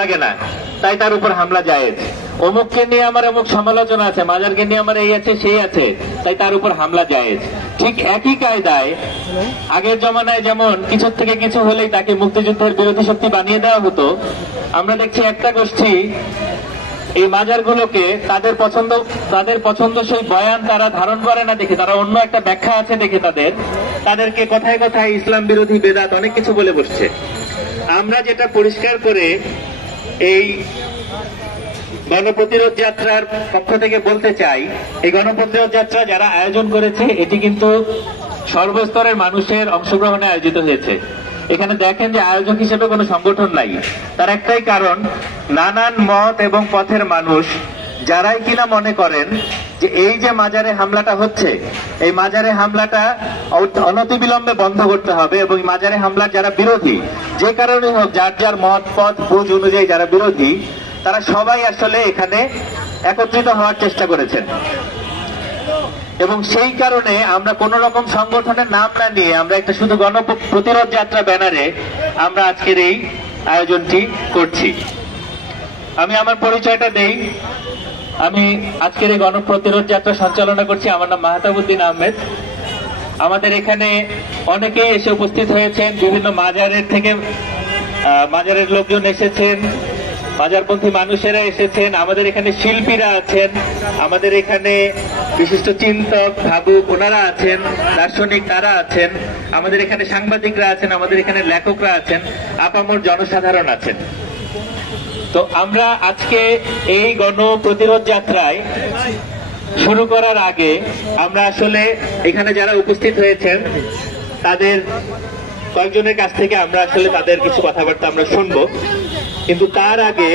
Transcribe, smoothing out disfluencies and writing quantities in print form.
লাগে না, তাই তার উপর হামলা জায়েজ। অমুককে নিয়ে আমার অমুক সমালোচনা আছে, মাজারকে নিয়ে আমার এই আছে সেই আছে, তাই তার উপর হামলা জায়েজ। ঠিক একই কায়দায় আগের জমানায় যেমন কিছুর থেকে কিছু হলেই তাকে মুক্তিযুদ্ধের বিরোধী শক্তি বানিয়ে দেওয়া হতো, আমরা দেখছি একটা গোষ্ঠী এই মাজারগুলোকে তাদের পছন্দসই বয়ান তারা ধারণ করে না দেখে, তারা অন্য একটা ব্যাখ্যা আছে দেখে তাদেরকে কথায় কথায় ইসলাম বিরোধী বেদাত অনেক কিছু বলে বসছে। আমরা যেটা পরিষ্কার করে এই গণপ্রতিরোধ যাত্রার পক্ষ থেকে বলতে চাই, এই গণপ্রতিরোধ যাত্রা যারা আয়োজন করেছে এটি কিন্তু সর্বস্তরের মানুষের অংশগ্রহণে আয়োজিত হয়েছে। এখানে দেখেন যে আয়োজক হিসেবে কোনো সংগঠন নাই, তার একটাই কারণ, নানান মত এবং পথের মানুষ যারাই কিনা মনে করেন যে এই যে মাজারে হামলাটা হচ্ছে, এই মাজারে হামলাটা অনতিবিলম্বে বন্ধ করতে হবে, এবং মাজারে হামলার যারা বিরোধী, যে কারণে হোক, যার যার মত পথ বুঝ অনুযায়ী যারা বিরোধী, তারা সবাই আসলে এখানে একত্রিত হওয়ার চেষ্টা করেছেন। এবং সেই কারণে আমরা কোন রকম সংগঠনের নাম না নিয়ে আমরা একটা শুধু গণপ্রতিরোধ যাত্রা ব্যানারে আমরা আজকের এই আয়োজনটি করছি। আমি আমার পরিচয়টা দেই। আমি আজকের এই গণপ্রতিরোধ যাত্রা সঞ্চালনা করছি, আমার নাম মাহতাবউদ্দিন আহমেদ। আমাদের এখানে অনেকেই এসে উপস্থিত হয়েছেন, বিভিন্ন মাজারের থেকে মাজারের লোকজন এসেছেন, মাজারপন্থী মানুষেরা এসেছেন, আমাদের এখানে শিল্পীরা আছেন, আমাদের এখানে বিশিষ্ট চিন্তক ভাবুক ওনারা আছেন, দার্শনিক তারা আছেন, আমাদের এখানে সাংবাদিকরা আছেন, আমাদের এখানে লেখকরা আছেন, আপামর জনসাধারণ আছেন। তো আমরা আজকে এই গণপ্রতিরোধ যাত্রায় শুরু করার আগে আমরা আসলে এখানে যারা উপস্থিত হয়েছেন তাদের কয়েকজনের কাছ থেকে আমরা আসলে তাদের কিছু কথাবার্তা আমরা শুনবো, কিন্তু তার আগে